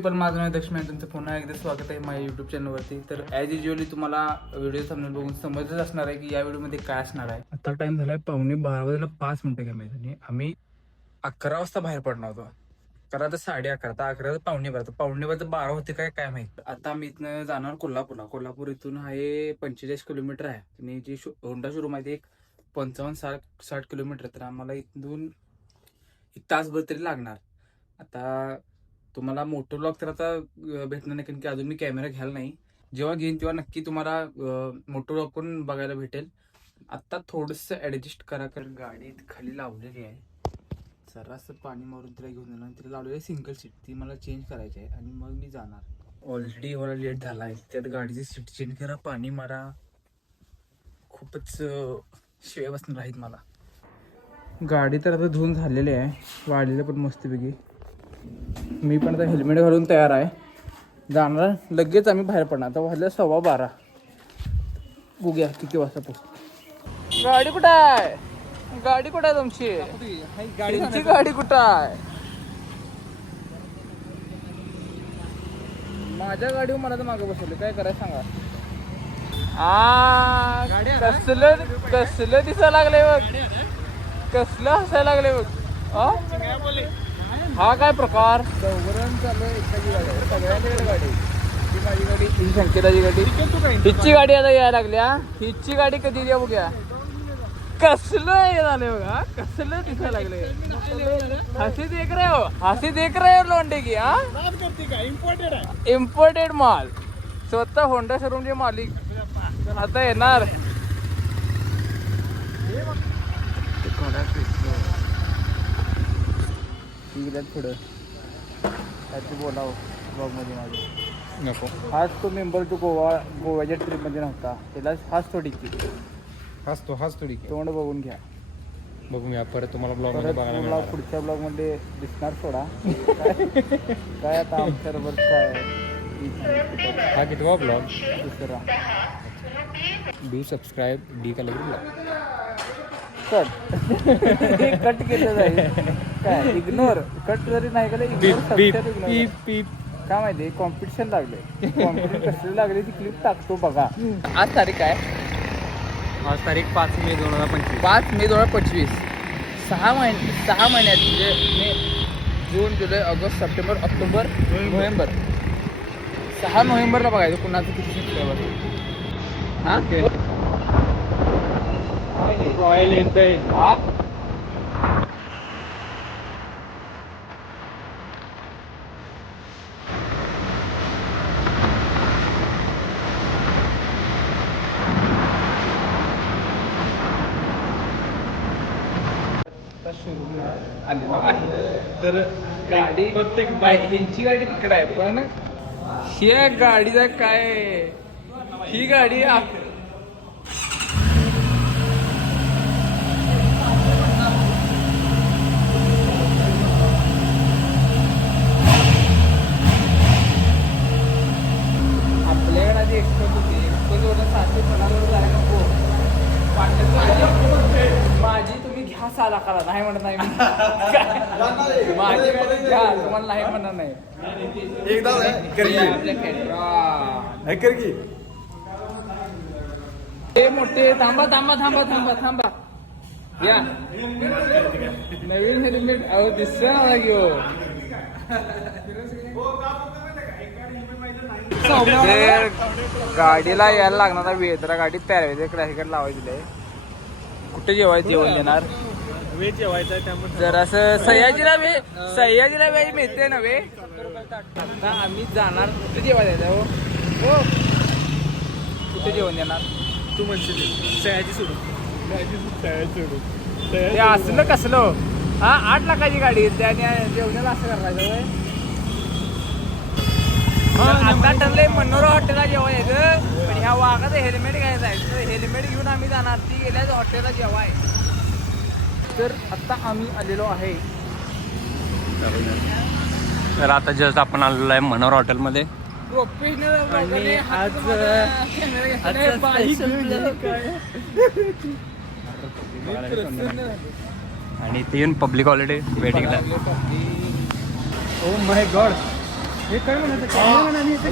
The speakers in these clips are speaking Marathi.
पीपल, माझं नाव दक्षिण, तुमचं पुन्हा एकदा स्वागत आहे माझ्या यूट्यूब चॅनलवरती. तर ॲज युजली तुम्हाला व्हिडिओ थांबून बघून समजच असणार आहे की या व्हिडिओमध्ये काय असणार आहे. आता टाइम झालाय 12:45 काय माहिती. आम्ही 11 वाजता बाहेर पडणार होतो. 11 तर 11:30, आता 11 तर पावणे 12 होते काय माहित. आता आम्ही इथनं जाणार कोल्हापूर इथून आहे 45 किलोमीटर आहे आणि जी होंडा शोरूम आहे ते एक 55-60 किलोमीटर. तर आम्हाला इथून एक तासभर तरी लागणार. आता तुम्हाला मोठं ब्लॉग तर आता भेटणार नाही, कारण की अजून मी कॅमेरा घ्यायला नाही. जेव्हा घेईन तेव्हा नक्की तुम्हाला मोठं ब्लॉग पण बघायला भेटेल. आता थोडंसं ऍडजस्ट करा, कारण गाडी खाली लावलेली आहे. जरासं पाणी मारून तिला घेऊन जाणार. तिला लावलेली आहे सिंगल सीट, ती मला चेंज करायची आहे आणि मग मी जाणार. ऑलरेडी मला लेट झाला आहे. त्यात गाडीची सीट चेंज करा, पाणी मारा, खूपच शिव्या बसणार आहेत मला. गाडी तर आता धुवून झालेली आहे, वाढलेलं पण मस्तपैकी. मी पण आता हेल्मेट घालून तयार आहे, जाणार लगेच. आम्ही बाहेर पडणार. आता वाजल्या 12:15. बघूया किती वाजता पोहोच. गाडी कुठं आहे? गाडी कुठं आहे तुमची? गाडी कुठं आहे? माझ्या गाडीवर मला तर मागं बसवलं, काय करायचं सांगा. कसलं दिसायला लागले बघ, कसलं हसायला लागले बघ. हा काय प्रकार? दौगरण चालू आहे. एकाची गाडी आहे, सगळ्यांच्याकडे गाडी. ही माझी गाडी, ही संकेताची गाडी, हिची गाडी आता यायला लागल्या. हिची गाडी कधी द्या बघूया. कसलं हे झालंय बघा, कसलं दिसायला लागले. हसी देख रहे हो लोंडे की. हा इम्पोर्टेड माल. स्वतः होंडा शोरूमचे मालिक आता येणार. पुढं काय बोलावं ब्लॉगमध्ये माझं नको. हाच तो मेंबर तो गोव्याच्या ट्रिपमध्ये नव्हता, त्याला हाच थोडी तोंड बघून घ्या. परत तुम्हाला ब्लॉग पुढच्या ब्लॉग मध्ये दिसणार थोडा. काय आता आमच्याबरोबर काय हा कितवा ब्लॉग? दुसरा. Do subscribe D colour cut केलं जाईल काय? इग्नोर कट जरी नाही केलं, काय माहिती कॉम्पिटिशन लागले. कॉम्पिटिशन कसली लागले ती क्लिप टाकतो बघा. आज तारीख आहे? आज तारीख 5 मे 2025. 5 मे 2025. 6 महिन्यात म्हणजे मे, जून, जुलै, ऑगस्ट, सप्टेंबर, ऑक्टोबर, नोव्हेंबर. 6 नोव्हेंबरला बघायचं कुणाचं किती सबस्क्रायबर. हा रॉयल एनफील्ड. आलेलो आहे. तर गाडी ह्यांची गाडी तिकडे आहे, पण ह्या गाडीचा काय, ही गाडी आपल्याकडे आधी एक्सपोज होती. एक्सपोजवर 750 जायला नको माझी तुम्ही घ्या 6 लाखाला. नाही म्हणत नाही माझी गाडी घ्या, तुम्हाला नाही म्हणणार नाही. हे मोठे थांबा या. नवीन हेल्मेट अहो दिसला घेऊ. गाडीला यायला लागणार वेळ, जरा गाडी पॅरावेज क्लासिकल लावायची आहे. कुठे जेवण देणार? वेज जेवायचं आहे, त्यामुळे जरासं सयाजीला वेळ मिळते ना वे. आता आम्ही जाणार. कुठे जेवण द्यायचं हो? कुठे जेवण देणार? तू म्हणशील सयाजी सोडून. ते असलं कसलं? हा 8 लाखाची गाडी, त्याने जेवणाला असं करायचं. आता ठरलंय मनोरा हॉटेलला जेव्हा यायचं, पण ह्या वाघाचं हेल्मेट घ्यायचं आहे. हेल्मेट घेऊन आम्ही जाणार. ती गेल्या हॉटेलला जेव्हा आहे. तर आता आम्ही आलेलो आहे. तर आता जस्ट आपण आलेलो आहे मनोहर हॉटेलमध्ये. प्रोफेशनल आणि ते येऊन पब्लिक हॉलिडे वेटिंगला. ओ माय गॉड, हे काय म्हणायचं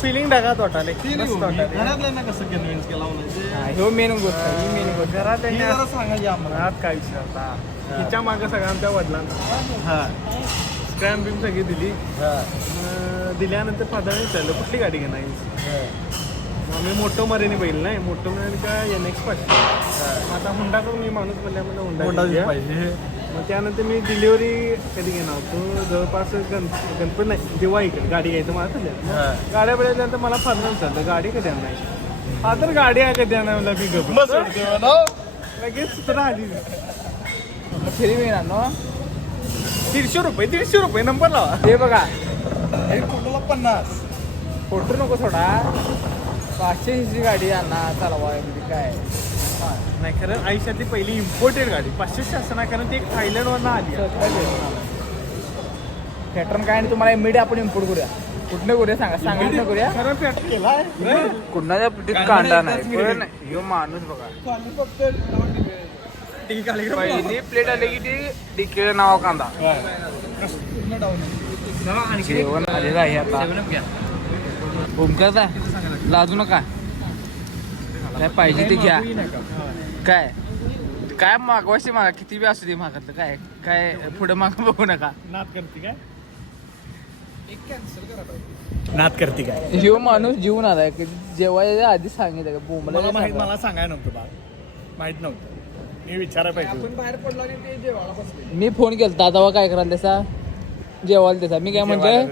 फिलिंग टाका तोटाले घरातल्यांना कसं कन्व्हिन्स केला ह्यो मेन गोष्ट ही मेन गोष्ट घरात सांगायची आम्हाला काय विचारता तिच्या मागं सगळं आमच्या वडिलांना स्क्रॅम बिम सगळी दिली दिल्यानंतर फादर विचारलं कुठली गाडी घेणार मग मी मोठं मरेने बैल नाही मोठं मरेने काय NX 500 आता हुंडा करून मी माणूस बोलल्यामध्ये हुंडा पाहिजे मग त्यानंतर मी डिलिव्हरी कधी घेणार होतो जवळपास गणपती नाही दिवाळीकडे गाडी घ्यायचं मला तर गाड्या बेळल्यानंतर मला फादर विचारलं गाडी कधी आणणार फादर गाडी आहे कधी आणणार मला मी गप लगेच सुद्धा आली फ्री मिळणार ना ₹150 नंबर लावा हे बघा फोटोला 50 फोटो नको सोडा 500cc गाडी आणा चालवा म्हणजे काय नाही खरं आयुष्यातली पहिली इम्पोर्टेड गाडी 500 असं नाही कारण ती एक थायलंडवरनं आली पॅटर्न काय आणि तुम्हाला इमिडिएट आपण इम्पोर्ट करूया कुठनं करूया सांगितलं करूया खरं पॅटर्न केलाय कुणाच्या पिठीत कांदा नाही पण ह्यो माणूस बघा पहिली प्लेट आली की ती डिके नाव कांदा जेवण आलेलं आहे आता ओमकारचा लाजू नका काय पाहिजे ते घ्या काय काय मागवायचे मागा किती बी असू दे मागातलं काय काय पुढे माग बघू नका नाद करते काय नाद करते काय ह्यो माणूस जीवन आलाय जेव्हा आधी सांगितलं का मला माहित बोंबला मला सांगायला नव्हतं बाळ माहित नव्हतं मी विचारायला पाहिजे बाहेर पडलो आणि ते जेवायला बसले मी फोन केला तेव्हा काय कराल त्याचा जेवायला त्याचा मी काय म्हणतोय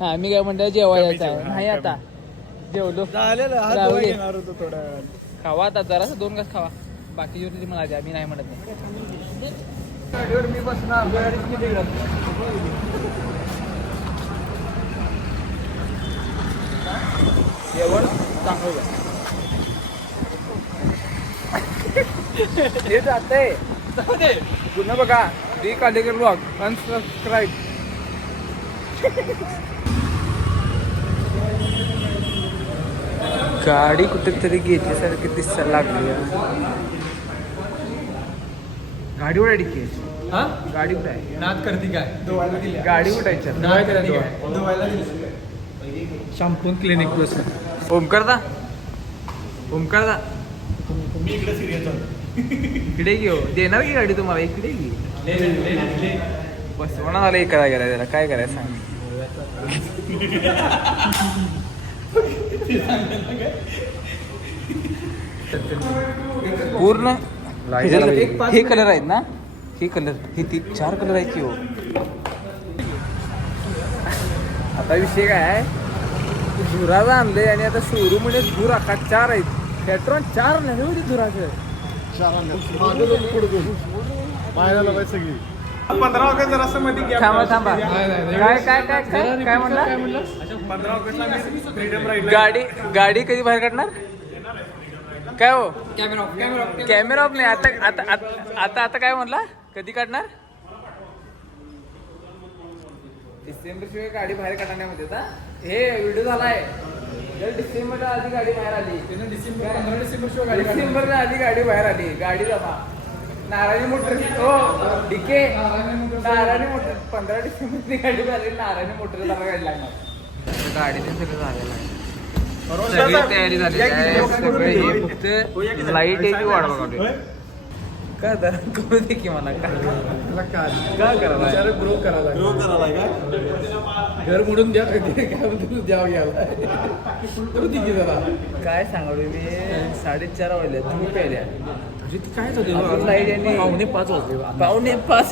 हा मी काय म्हणतोय जेवायला आहे नाही आता जेवलो राहू दे. घेणार होतो थोड्या वेळात खावा आता जरासं 2 घास खावा बाकी जेवढी मला द्या मी नाही म्हणत नाही गाडीवर मी बसणार गाडीत किती जेवण चांगलं हे जाते पुन्हा बघा दी कालेकर ब्लॉग अनसबस्क्राईब गाडी कुठेतरी घेतल्यासारखी दिसायला लागली गाडी कुठे डिके गाडी कुठे आहे नाद करते काय गाडी कुठायच्या शॅम्पू क्लिनिक बस ओमकारदा मी इकडे सिरियस इकडे घेऊ देणार की गाडी तुम्हाला इकडे घे बस म्हणा झालं करा गेला त्याला काय करायचं सांग पूर्ण हे कलर आहेत ना हे कलर हे 4 कलर आहेत की हो आता विषय काय आहे धुराचा आणले आणि आता शोरूम मध्ये धूर आका 4 आहेत पेट्रोल 4 नाही होती धुराचं 15 ऑगस्ट जरा असं मध्ये gap थांबा लावा. काय म्हणला 15 ऑगस्टला मी फ्रीडम राईड गाडी कधी बाहेर काढणार काय हो कॅमेरा ऑफ नाही आता काय म्हणला कधी काढणार डिसेंबर शिवाय गाडी बाहेर काढण्यामध्ये हे व्हिडिओ झालाय डिसेंबरला आधी गाडी बाहेर आली डिसेंबरला आधी गाडी बाहेर आली गाडी जमा नारायणी मोटर हो डिके नारायणी मोटर 15 डिसेंबरची गाडी झाली नारायणी मोटर जरा गाडी लागणार गाडी ते सगळं झालेलं आहे सगळी तयारी झालेली आहे सगळे फक्त लाईट याची वाट बघा काय तर करू दे की मला काय करायला ग्रो करायला घर मोडून द्या काय द्यावं घ्यायला काय सांगाल मी 4:30 वाजल्या तुम्ही प्यायल्या काय झालं लाईट यांनी 4:45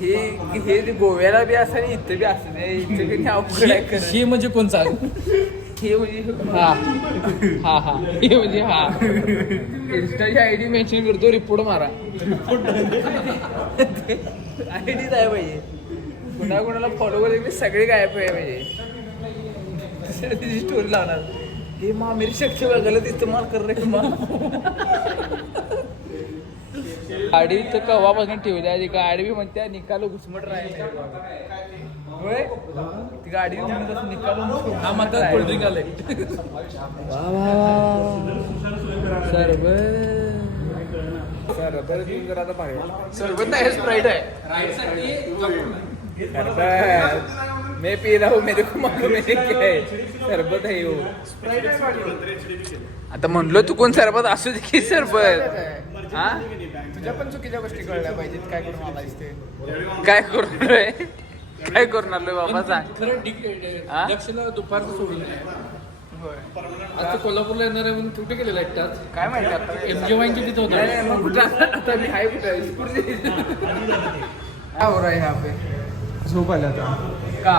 हे गोव्याला बी असं आणि इथं बी असं इथं अवघड आहे हे म्हणजे कोणचा हे म्हणजे हा हे म्हणजे इंस्टाची आयडी मेन्शन करतो रिपोर्ट मारा आयडीच आहे पाहिजे कोणाला फॉलो करते सगळे गायब आहे पाहिजे तिची स्टोरी लावणार हे माँ मेरी शक्ती गलत इस्तेमाल कर रहे माँ गाडी तर कवापासून ठेवली आहे गाडी बी म्हणते निकाल घुसमट राहिले होय ती गाडी बी म्हणत निकाल कोल्ड्रिंक आले सरबत पिऊन जरा आता भारी वाटतं. सरबत नाही स्प्राईट आहे. सरबत मैं पी रहा हूँ मेरे को मालूम है क्या है सरबत आहे हो. आता म्हणलो तू कोण सरबत असू दे की सरबत. हा तुझ्या पण चुकीच्या गोष्टी कळल्या पाहिजेत. काय करून आला ते काय करणार काय करून आलोय बाबा सांग. दक्षिणा दुपारचं सोडून आता कोल्हापूरला येणार आहे म्हणून कुठे गेलेला एकटाच काय माहिती आता एमजी वाईनची तिथं होतं. नाही, मग कुठं आता मी आहे कुठं काय हो रहा है यहाँ पे. झोप आल्या आता. का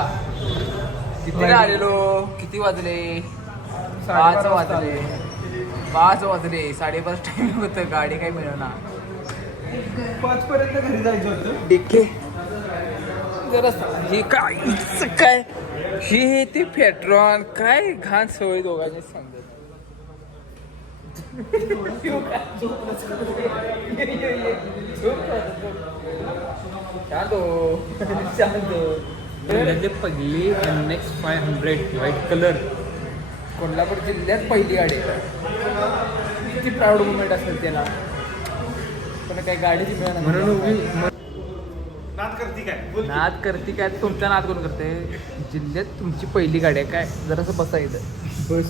किती आलेलो. किती वाजले 5 वाजले 5 वाजले 5:30 टाइम होतं. गाडी काही मिळणार 5 पर्यंत घरी जायचं होतं. डिके जरा हे काय हे ते पेट्रोल काय घाण सवय दोघांनी सांगत. पहिली NX 500 व्हाईट कलर कोल्हापूर जिल्ह्यात पहिली गाडी आहे. किती प्राऊड मुवमेंट असेल त्याला. पण काही गाडीची मिळणार नाद करते काय तुमचा नाद कोण करते. जिल्ह्यात तुमची पहिली गाडी आहे काय जरासं बसायचं बस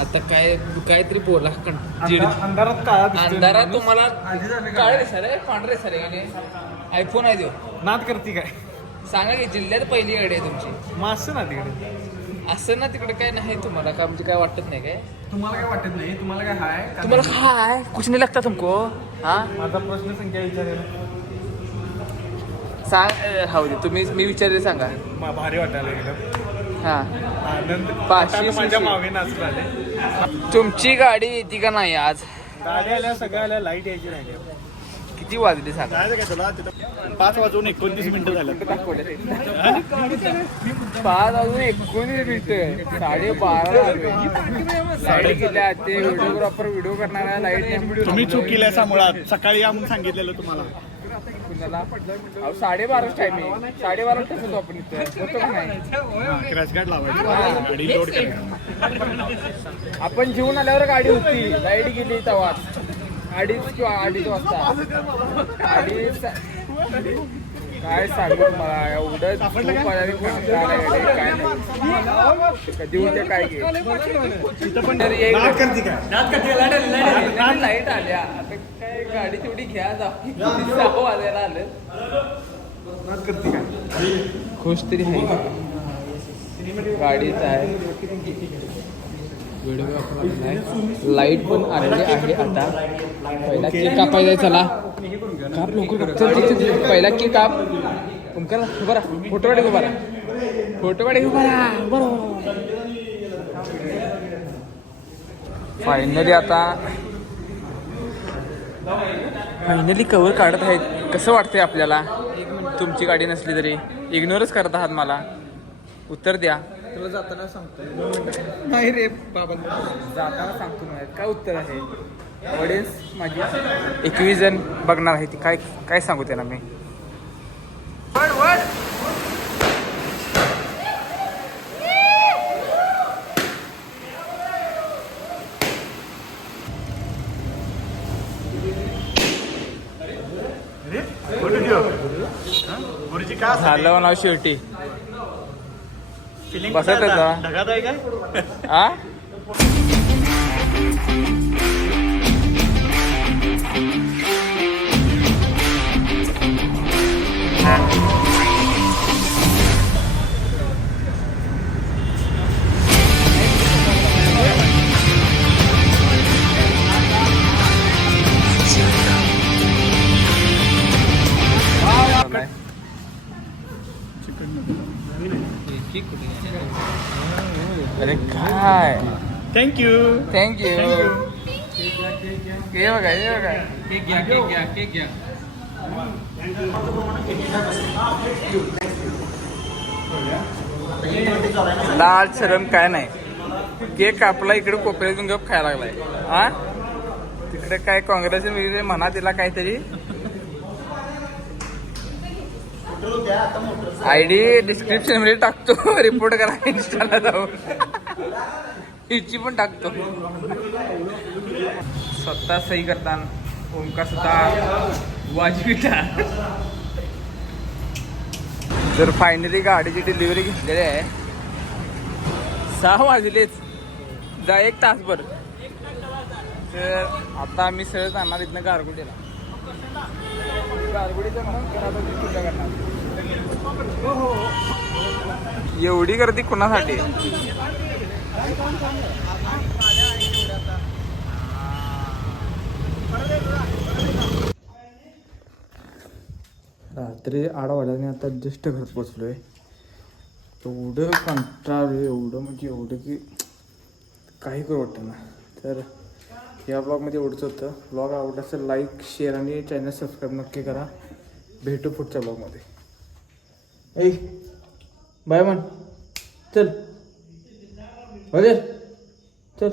आता काय काहीतरी बोला अंधारात काळा दिसतोय. अंधारात तुम्हाला काळे दिसाले पांढरे दिसाले गाणे. आयफोन आहे देऊ नाद करते काय. सांगा की जिल्ह्यात पहिली गाडी आहे तुमची. मग असं ना तिकडे. असं ना तिकडे काय नाही तुम्हाला का म्हणजे काय वाटत नाही काय. तुम्हाला काय वाटत नाही. तुम्हाला काय हाय तुम्हाला काय कुछ नाही लागता तुमको. हा माझा प्रश्न संख्या विचारेल. सांग राहू दे तुम्ही मी विचारले सांगा. भारी वाटायला गेलं. हा आनंद 500 माझ्या मागे नाचून आले. तुमची गाडी येते का नाही आज. गाड्या आल्या सगळ्या आल्या. लाईट यायची राहिली. किती वाजले सांगा. जायचं काय तुला तिथं 5:29 झालं. 5:19 12:30 लाईट गेल्या. ते व्हिडिओग्राफर व्हिडिओ करणारा लाईट तुम्ही चूक केल्या मुळात. सकाळी या म्हणून सांगितलेलं तुम्हाला. कुणाला 12:30 टाइम आहे. 12:30 कसं होतो आपण इथं होतो का नाही. क्रॅश गार्ड लावायची. गाडी लोड करायची. आपण जेवून आल्यावर गाडी होती. लाईट गेली तेव्हा 2:30 वाजता. काय सांगू तुम्हाला एवढं झोप आल्याने कंटाळा आलाय काय नाही. कधी होते काय घे लाईट आल्या. आता काय गाडी तेवढी घ्या जाऊ. 6 वाजायला आलं. खुश तरी आहे. गाडीच आहे. व्हिडिओ लाईट पण आलेली आहे. आता पहिला केक कापायचा. चला काप लवकर. पहिला केक काप. ओमकार उभा राहा. फोटो काढे उभा राहा. फोटो काढे उभा राहा. बरोबर. फायनली आता कव्हर काढत आहेत. कसं वाटतंय आपल्याला. तुमची गाडी नसली तरी इग्नोरच करत आहात मला. उत्तर द्या. तुला जाताना सांगतो. नाही रे बाबा जाताना सांगतो नाही. काय उत्तर आहे. ऑडियन्स माझी 21 जण बघणार आहे. ती काय काय सांगू त्यांना मी. झालं नाव शेवटी बसत ढगात आहे काय. हा अरे काय. थँक्यू. हे बघा हे बघा. केक घ्या. लाल शरम काय नाही. केक कापला इकडे कोपऱ्यातून गप खायला लागलाय. हा तिकडे काय काँग्रेस म्हणा तिला काहीतरी. ID डिस्क्रिप्शन मध्ये टाकतो. रिपोर्ट करा इंस्टाला जाऊन. हिची पण टाकतो. स्वतः सही करताना ओमकार सुद्धा वाजविटा. तर फायनली गाडीची डिलिव्हरी घेतलेली आहे. 6 वाजलेच जा 1 तासभर. तर आता आम्ही सहज जाणार इथनं गारगुडीला. गारगुडीचं मग घरापासून पूजा करणार. एवढी गर्दी कुणासाठी? रात्री 8 वाजल्याने आता जस्ट घरात पोचलोय. एवढं कंटाळलोय, एवढं म्हणजे एवढं की काही करू वाटतं ना. तर या ब्लॉगमध्ये एवढंच होतं. ब्लॉग आवडला असेल लाईक शेअर आणि चॅनल सबस्क्राईब नक्की करा. भेटू पुढच्या ब्लॉगमध्ये. ऐ बाय म्हण. चल चल.